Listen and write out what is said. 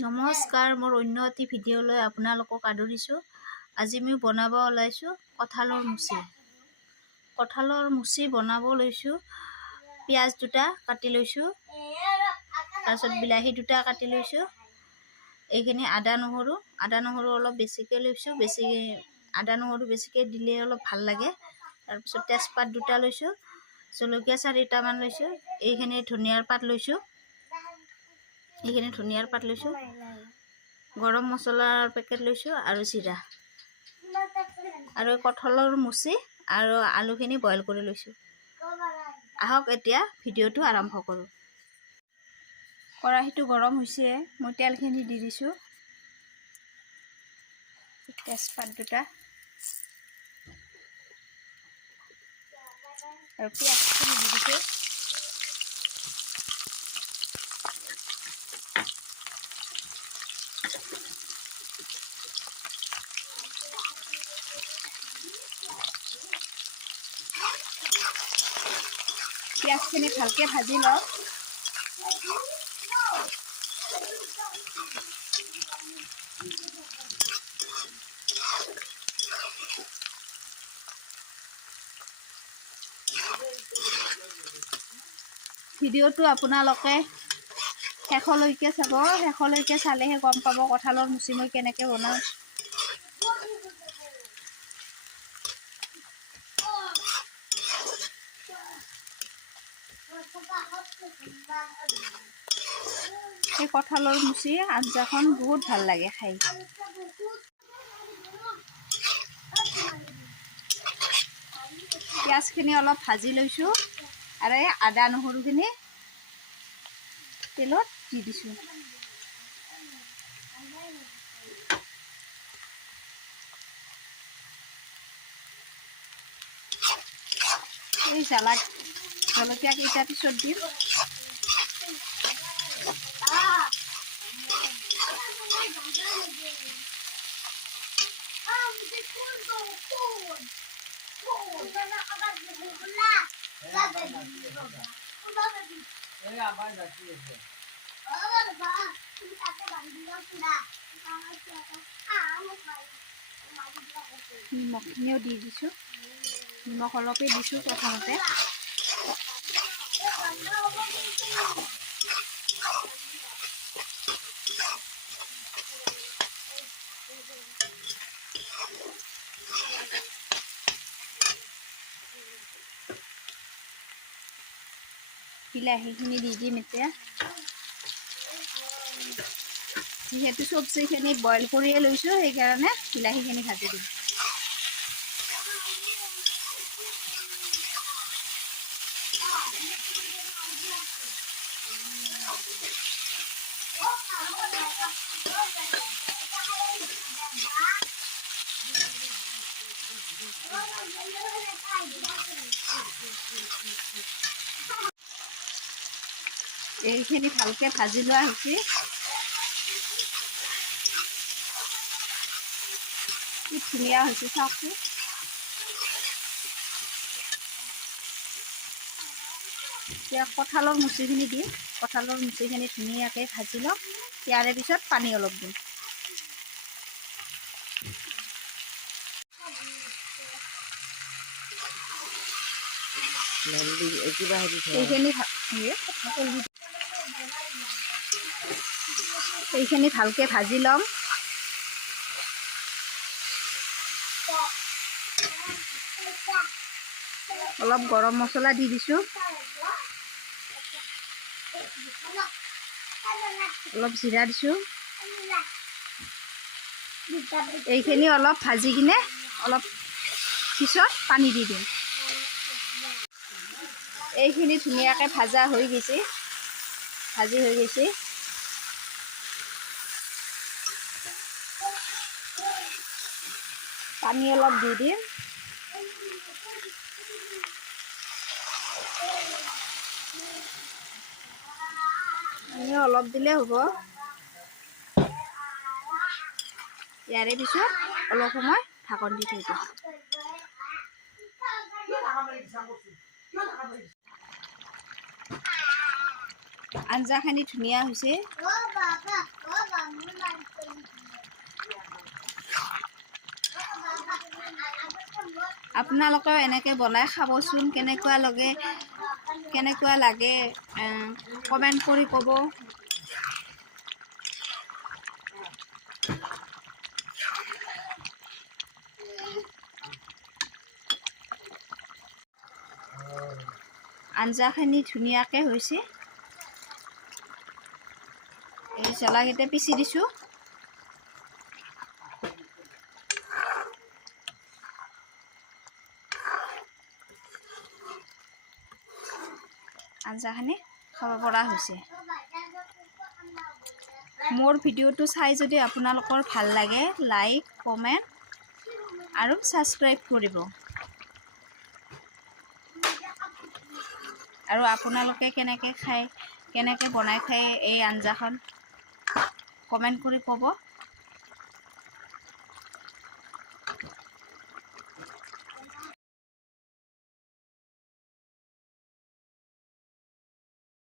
নমস্কাৰ, মোৰ অন্য এটি ভিডিঅ'লৈ আপোনালোকক আদৰিছোঁ। আজি মই বনাব ওলাইছোঁ কঁঠালৰ মুচি। কঁঠালৰ মুচি বনাব লৈছোঁ। পিঁয়াজ দুটা কাটি লৈছোঁ, তাৰপিছত বিলাহী দুটা কাটি লৈছোঁ। এইখিনি আদা নহৰু অলপ বেছিকৈ লৈছোঁ। আদা নহৰু বেছিকৈ দিলে অলপ ভাল লাগে। তাৰপিছত তেজপাত দুটা লৈছোঁ, জলকীয়া 4টামান লৈছোঁ। এইখিনি ধনিয়াৰ পাত লৈছোঁ, গৰম মছলাৰ পেকেট লৈছোঁ আৰু জিৰা আৰু কঁঠালৰ মুচি আৰু আলুখিনি বইল কৰি লৈছোঁ। আহক এতিয়া ভিডিঅ'টো আৰম্ভ কৰোঁ। কেৰাহীটো গৰম হৈছে, মই তেলখিনি দি দিছোঁ। তেজপাত দুটা আৰু পিঁয়াজখিনি দি দিছোঁ। পিঁয়াজখিনি ভালকৈ ভাজি লওঁ। ভিডিঅ'টো আপোনালোকে শেষলৈকে চাব। শেষলৈকে চালেহে গম পাব কঁঠালৰ মুচি মই কেনেকৈ বনাওঁ। এই কঁঠালৰ মুচি আঞ্জাখন বহুত ভাল লাগে খাই। পিঁয়াজখিনি অলপ ভাজি লৈছোঁ আৰু এই আদা নহৰুখিনি তেলত দি দিছোঁ। এই জলকীয়া কেইটা পিছত দিম। নিমখখিনিও দি দিছোঁ। নিমখ অলপেই দিছোঁ প্ৰথমতে। বিলাহীখিনি দি দিম এতিয়া। যিহেতু চব্জিখিনি বইল কৰিয়ে লৈছোঁ, সেইকাৰণে বিলাহীখিনি ভাজি দিম। এইখিনি ভালকৈ ভাজি লোৱা হৈছে। কি ধুনীয়া হৈছে চাওকচোন। এতিয়া কঁঠালৰ মুচিখিনি দিম। কঁঠালৰ মুচিখিনি ধুনীয়াকৈ ভাজি লওঁ। ইয়াৰে পিছত পানী অলপ দিম। এইখিনি ভালকৈ ভাজি ল'ম। অলপ গৰম মছলা দি দিছোঁ, অলপ জিৰা দিছোঁ। এইখিনি অলপ ভাজি কিনে অলপ পিছত পানী দি দিম। এইখিনি ধুনীয়াকৈ ভাজি হৈ গৈছে। পানী অলপ দি দিম। পানী অলপ দিলে হ'ব। ইয়াৰে পিছত অলপ সময় ঢাকন দি থৈ দিম। আঞ্জাখিনি ধুনীয়া হৈছে। আপোনালোকেও এনেকৈ বনাই খাবচোন। কেনেকুৱা লাগে কমেণ্ট কৰি ক'ব। আঞ্জাখিনি ধুনীয়াকৈ হৈছে। এই জ্বলাকেইটা পিচি দিছোঁ। আঞ্জাখিনি খাব পৰা হৈছে। মোৰ ভিডিঅ'টো চাই যদি আপোনালোকৰ ভাল লাগে, লাইক, কমেণ্ট আৰু ছাবস্ক্ৰাইব কৰিব। আৰু আপোনালোকে কেনেকৈ বনাই খায় এই আঞ্জাখন কমেণ্ট কৰি ক'ব।